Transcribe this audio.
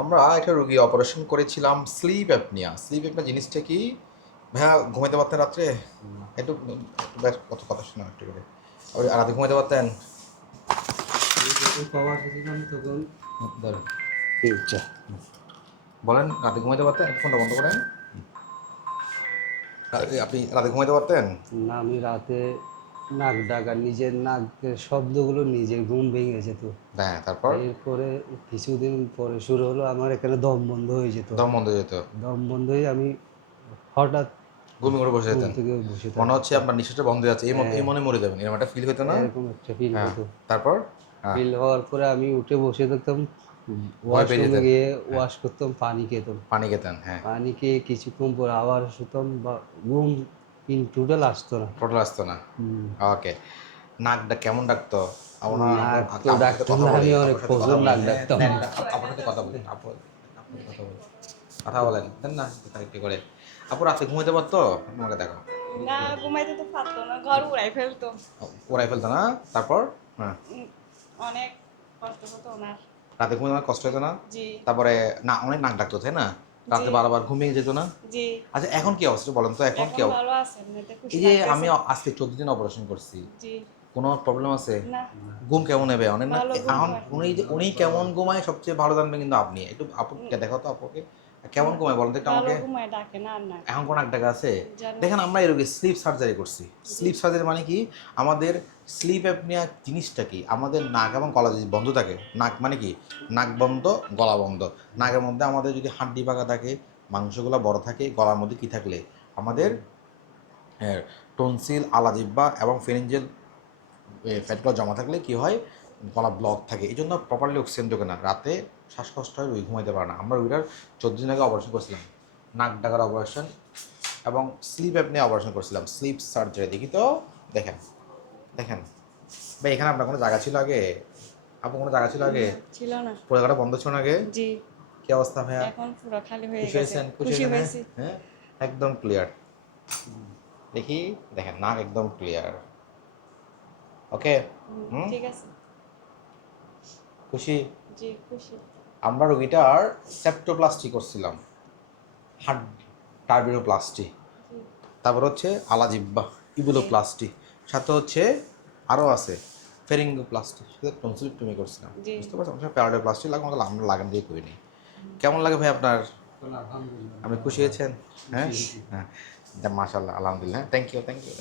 আমরা একটা রুগী অপারেশন করেছিলাম স্লিপ অ্যাপনিয়া স্লিপ অ্যাপনিয়া জিনিসটা কি? ভাইয়া, ঘুমাইতে পারতেন রাত্রে? একটু কত কথা শোনা একটু করে। আর রাতে ঘুমাইতে পারতেন? বলেন, রাতে ঘুমাইতে পারতেন? ফোনটা বন্ধ করেন। আপনি রাতে ঘুমাইতে পারতেন? না, আমি রাতে নাক ডাকা নিজের নাকের শব্দগুলো নিজের ঘুম ভেঙে যেত। হ্যাঁ তারপর? এরপরে কিছুদিন পরে শুরু হলো আমার এখানে দম বন্ধ হয়ে যেত। দম বন্ধ হয়ে যেত? দম বন্ধ হয়ে আমি হঠাৎ ঘুমিয়ে করে বসে যেতেন? মনে হচ্ছে আপনার নিঃশ্বাসটা বন্ধ হয়ে যাচ্ছে এই মনে মরে যাবেন এরকম একটা ফিল হতো না? এরকম একটা ফিল হ্যাঁ হতো। তারপর? হ্যাঁ। ফিল হওয়ার পরে আমি উঠে বসে থাকতাম ওয়াশরুমে গিয়ে ওয়াশ করতাম পানি খেতাম। পানি খেতাম হ্যাঁ। পানি খেয়ে কিছুক্ষণ পর আবার শুতাম বা ঘুম ইন টোটাল আসতো না। টোটাল আসতো না? ওকে নাকটা কেমন ডাকতো? কথা বলেন। না করে আপু রাতে ঘুমাইতে পারতো? আমাকে দেখো। না ঘুমাইতে তো পারতো না। ঘর উড়াই ফেলতো। ওরাই ফেলতো না? তারপর? হ্যাঁ। অনেক কষ্ট হতো ওনার। রাতে ঘুমাতে কষ্ট হতো না? তারপরে না অনেক নাক ডাকতো তাই না? রাতে বারবার ঘুমিয়ে যেত না? জি। আচ্ছা এখন কি অবস্থা? বলেন তো এখন কি অবস্থা? ভালো আছেন এই যে আমি আজকে চোদ্দ দিন অপারেশন করছি। জি। কোনো প্রবলেম আছে? ঘুম কেমন নেবে অনেক না এখন উনি যে- উনি কেমন ঘুমায় সবচেয়ে ভালো জানবে কিন্তু আপনি। একটু আপুকে দেখো তো আপুকে। কেমন ঘুমায় বলেন তো একটু ভালো আমাকে। ঘুমায় ডাকে না আর না। এখন কোন টাকা আছে? দেখেন আমরা রোগী স্লিপ সার্জারি করছি। স্লিপ সার্জারি মানে কি? আমাদের স্লিপ অ্যাপনিয়া জিনিসটা কি? আমাদের নাক এবং গলা যদি বন্ধ থাকে নাক মানে কি? নাক বন্ধ গলা বন্ধ। নাকের মধ্যে আমাদের যদি হাড্ডি পাকা থাকে মাংসগুলো বড় থাকে গলার মধ্যে কি থাকলে? আমাদের টনসিল আলাজিব্বা এবং ফেরেঞ্জেল ফ্যাটগুলো জমা থাকলে কি হয়? গলা ব্লক থাকে। এই জন্য প্রপারলি অক্সিজেন ঢোকে না। রাতে শ্বাসকষ্ট হয় রুই ঘুমাইতে পারে না। আমরা রুইটার চোদ্দ দিন আগে অপারেশন করছিলাম। নাক ডাকার অপারেশন এবং স্লিপ অ্যাপ নিয়ে অপারেশন করছিলাম। স্লিপ সার্জারি দেখি তো দেখেন দেখেন। ভাই এখানে আপনার কোনো জায়গা ছিল আগে? আপনার কোনো জায়গা ছিল আগে? ছিল না। পুরো জায়গাটা বন্ধ ছিল না আগে? জি। কি অবস্থা ভাইয়া? এখন পুরো খালি হয়ে গেছে। খুশি হয়েছেন, হয়েছি। হ্যাঁ? একদম ক্লিয়ার দেখি দেখেন নাক একদম ক্লিয়ার ওকে? ঠিক আছে। খুশি? জি খুশি। আমরা রোগীটার সেপ্টোপ্লাস্টি করছিলাম। হার্ট টার্বিনোপ্লাস্টি। তারপর হচ্ছে আলাজিব্বা ইবুলোপ্লাস্টি। সাথে হচ্ছে আরও আছে ফেরিঙ্গোপ্লাস্টি। সাথে টনসিলটমি করছিলাম। বুঝতে পারছেন? আমরা প্যারাডোপ্লাস্টি লাগে আমাকে আমরা লাগান দিয়ে করিনি। কেমন লাগে ভাই আপনার? আপনি খুশি হয়েছেন? হ্যাঁ? হ্যাঁ। মাশাল্লাহ আলহামদুলিল্লাহ। Thank you thank you